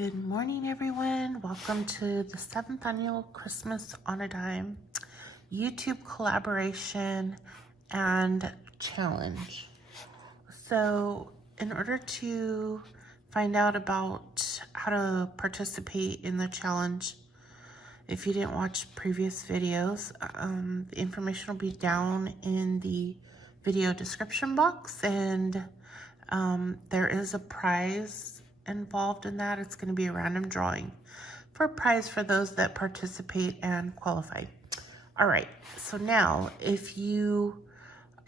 Good morning, everyone. Welcome to the 7th annual Christmas on a Dime YouTube collaboration and challenge. So in order to find out about how to participate in the challenge, if you didn't watch previous videos, the information will be down in the video description box, and there is a prize involved in that. It's going to be a random drawing for a prize for those that participate and qualify. All right, so now if you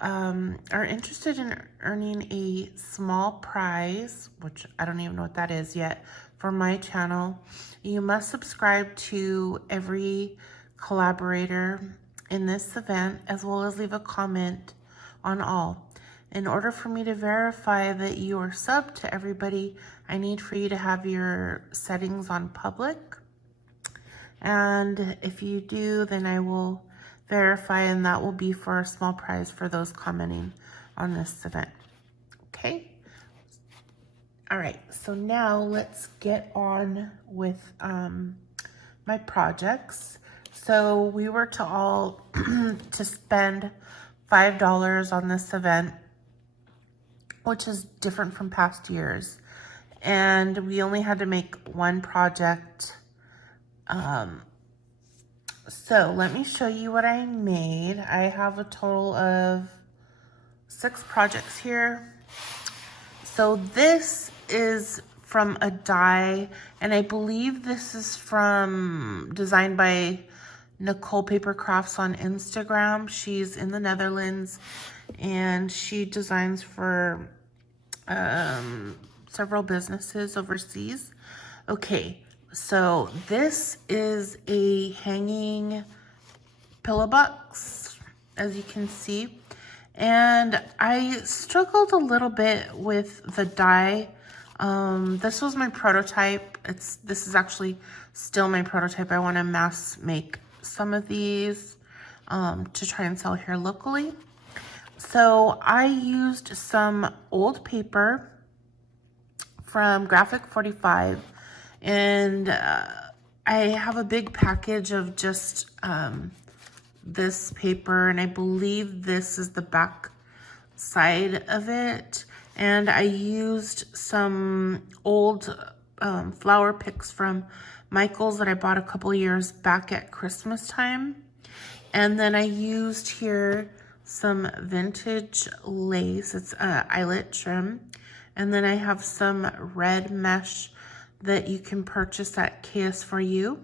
are interested in earning a small prize, which I don't even know what that is yet, for my channel, you must subscribe to every collaborator in this event, as well as leave a comment on all. In order for me to verify that you are subbed to everybody, I need for you to have your settings on public. And if you do, then I will verify, and that will be for a small prize for those commenting on this event. Okay? All right, so now let's get on with my projects. So we were to all to spend $5 on this event, which is different from past years. And we only had to make one project. So let me show you what I made. I have a total of 6 projects here. So this is from a die, and I believe this is designed by Nicole Paper Crafts on Instagram. She's in the Netherlands, and she designs for several businesses overseas. Okay, so this is a hanging pillow box, as you can see, and I struggled a little bit with the die. This was my prototype. This is actually still my prototype. I want to mass make some of these to try and sell here locally. So I used some old paper from Graphic 45, and I have a big package of just this paper, and I believe this is the back side of it. And I used some old flower picks from Michael's that I bought a couple years back at Christmas time. And then I used here some vintage lace. It's eyelet trim. And then I have some red mesh that you can purchase at KS4U.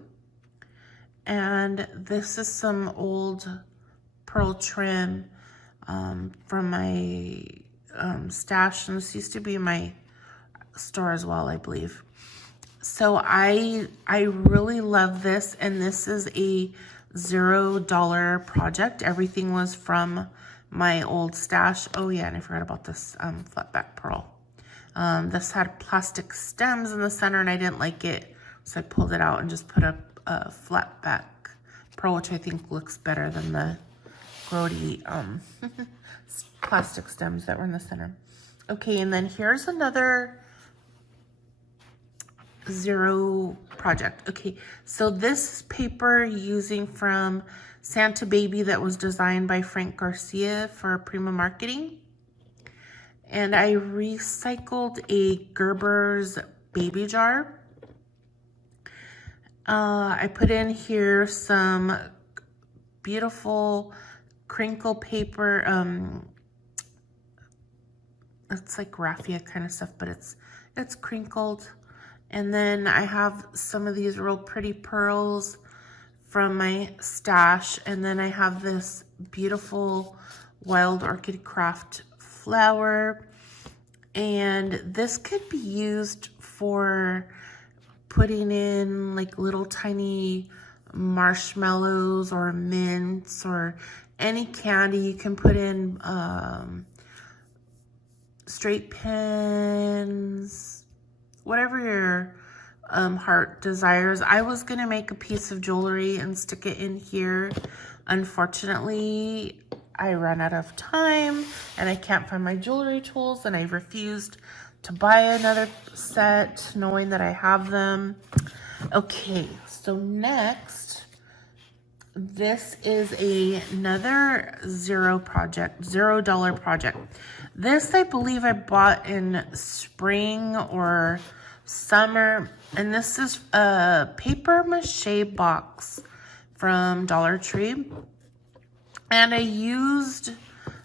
And this is some old pearl trim from my stash. And this used to be in my store as well, I believe. So I really love this, and this is a $0 project. Everything was from my old stash. Oh yeah, and I forgot about this flat back pearl. This had plastic stems in the center, and I didn't like it, so I pulled it out and just put a flat back pearl, which I think looks better than the grody plastic stems that were in the center. Okay, and then here's another $0 project. Okay, so this paper using from Santa Baby that was designed by Frank Garcia for Prima Marketing. And I recycled a Gerber's baby jar. I put in here some beautiful crinkle paper. It's like raffia kind of stuff, but it's crinkled. And then I have some of these real pretty pearls from my stash. And then I have this beautiful wild orchid craft flower. And this could be used for putting in like little tiny marshmallows or mints or any candy. You can put in straight pins, whatever your heart desires. I was gonna make a piece of jewelry and stick it in here. Unfortunately, I ran out of time and I can't find my jewelry tools, and I refused to buy another set, knowing that I have them. Okay, so next, this is another $0 project. This, I believe I bought in spring or summer, and this is a paper mache box from Dollar Tree. And I used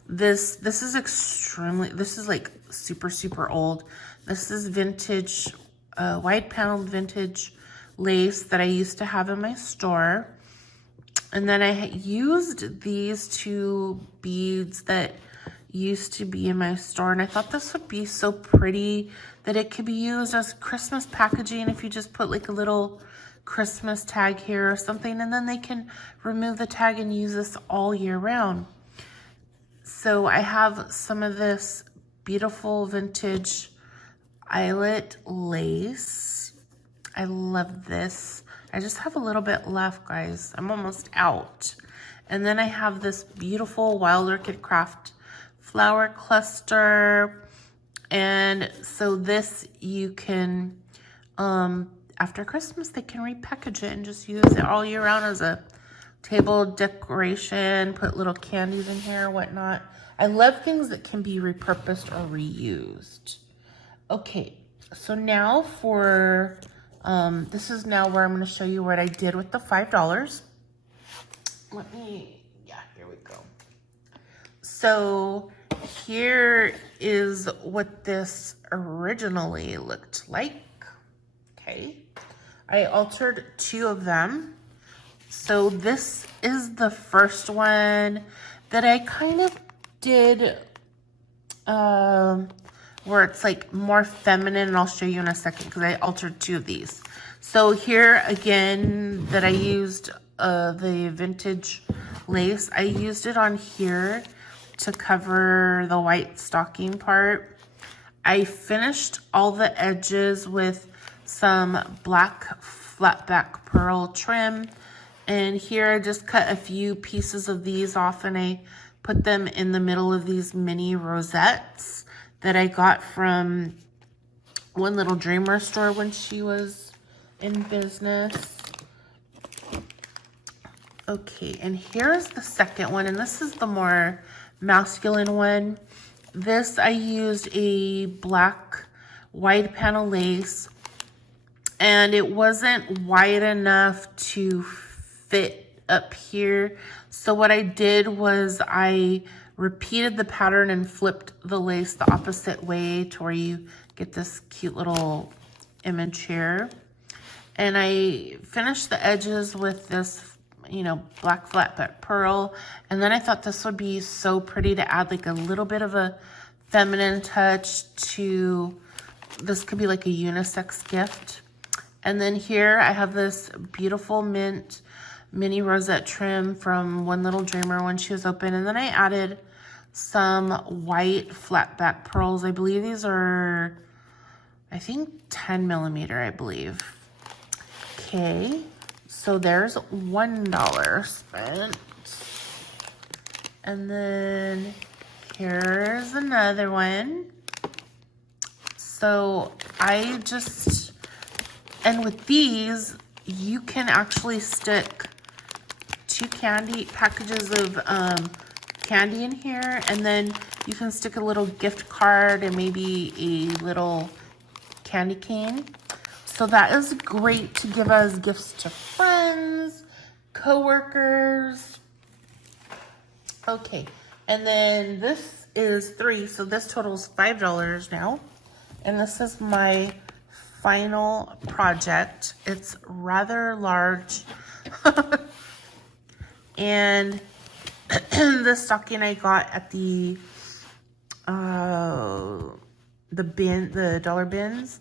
this is like super old. This is vintage, wide paneled vintage lace that I used to have in my store. And then I used these two beads that used to be in my store, and I thought this would be so pretty that it could be used as Christmas packaging if you just put like a little Christmas tag here or something, and then they can remove the tag and use this all year round. So I have some of this beautiful vintage eyelet lace. I love this. I just have a little bit left, guys. I'm almost out. And then I have this beautiful Wild Orchid Craft flower cluster. And so this you can, after Christmas, they can repackage it and just use it all year round as a table decoration, put little candies in here, whatnot. I love things that can be repurposed or reused. Okay, so now for, this is now where I'm going to show you what I did with the $5. Here we go. So here is what this originally looked like. Okay, I altered 2 of them. So this is the first one that I kind of did where it's like more feminine, and I'll show you in a second because I altered 2 of these. So here again that I used the vintage lace, I used it on here to cover the white stocking part. I finished all the edges with some black flat back pearl trim, and here I just cut a few pieces of these off and I put them in the middle of these mini rosettes that I got from One Little Dreamer store when she was in business. Okay, and here's the second one, and this is the more masculine one. This, I used a black wide panel lace, and it wasn't wide enough to fit up here. So what I did was I repeated the pattern and flipped the lace the opposite way to where you get this cute little image here. And I finished the edges with this, you know, black flat back pearl. And then I thought this would be so pretty to add like a little bit of a feminine touch to, this could be like a unisex gift. And then here I have this beautiful mint mini rosette trim from One Little Dreamer when she was open. And then I added some white flat back pearls. I believe these are, I think 10 millimeter, I believe. Okay, so there's $1 spent. And then here's another one. So I just, and with these, you can actually stick 2 candy packages of candy in here, and then you can stick a little gift card and maybe a little candy cane. So that is great to give as gifts to friends, coworkers. Okay, and then this is 3, so this totals $5 now. And this is my final project. It's rather large. And the stocking I got at the dollar bins.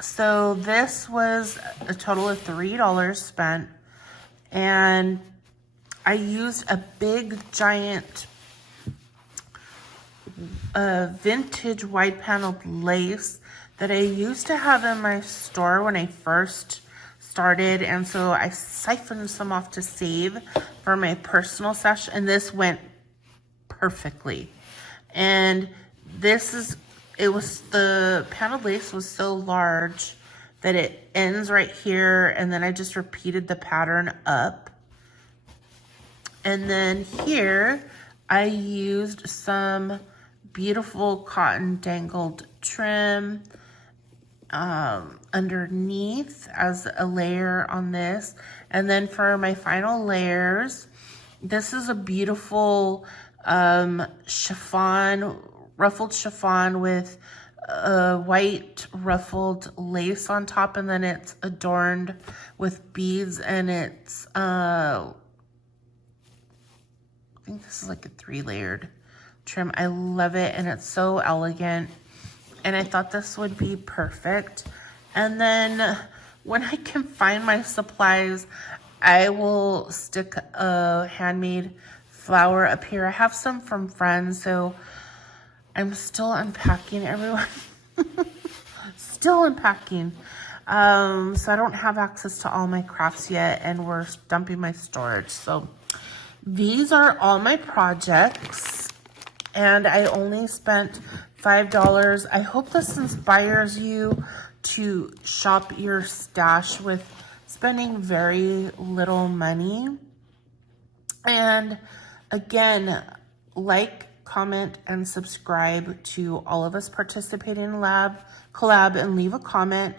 So this was a total of $3 spent, and I used a big giant vintage wide paneled lace that I used to have in my store when I first started, and so I siphoned some off to save for my personal stash, and this went perfectly. And this is the Pana lace was so large that it ends right here, and then I just repeated the pattern up. And then here I used some beautiful cotton dangled trim underneath as a layer on this. And then for my final layers, this is a beautiful chiffon, ruffled chiffon with white ruffled lace on top, and then it's adorned with beads, and it's I think this is like a 3-layered trim. I love it, and it's so elegant, and I thought this would be perfect. And then when I can find my supplies, I will stick a handmade flower up here. I have some from friends, so I'm still unpacking, everyone. Still unpacking. So I don't have access to all my crafts yet, and we're dumping my storage. So these are all my projects, and I only spent $5. I hope this inspires you to shop your stash with spending very little money. And again, like, comment, and subscribe to all of us participating in collab, and leave a comment.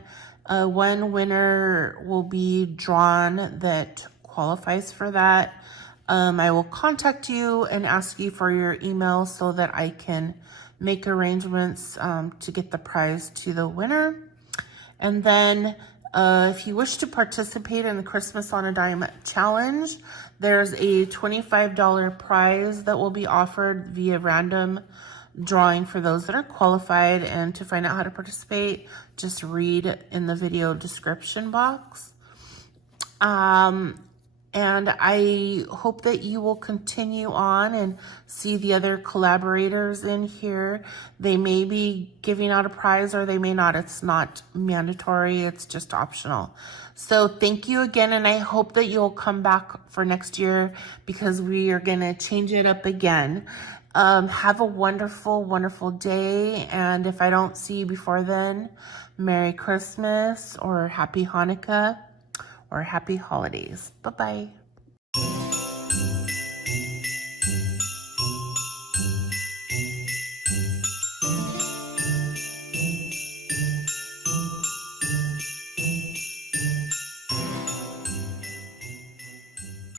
One winner will be drawn that qualifies for that. I will contact you and ask you for your email so that I can make arrangements to get the prize to the winner. And then if you wish to participate in the Christmas on a Dime challenge, there's a $25 prize that will be offered via random drawing for those that are qualified. And to find out how to participate, just read in the video description box. And I hope that you will continue on and see the other collaborators in here. They may be giving out a prize, or they may not. It's not mandatory. It's just optional. So thank you again, and I hope that you'll come back for next year, because we are going to change it up again. Have a wonderful, wonderful day. And if I don't see you before then, Merry Christmas, or Happy Hanukkah, or Happy Holidays. Bye-bye.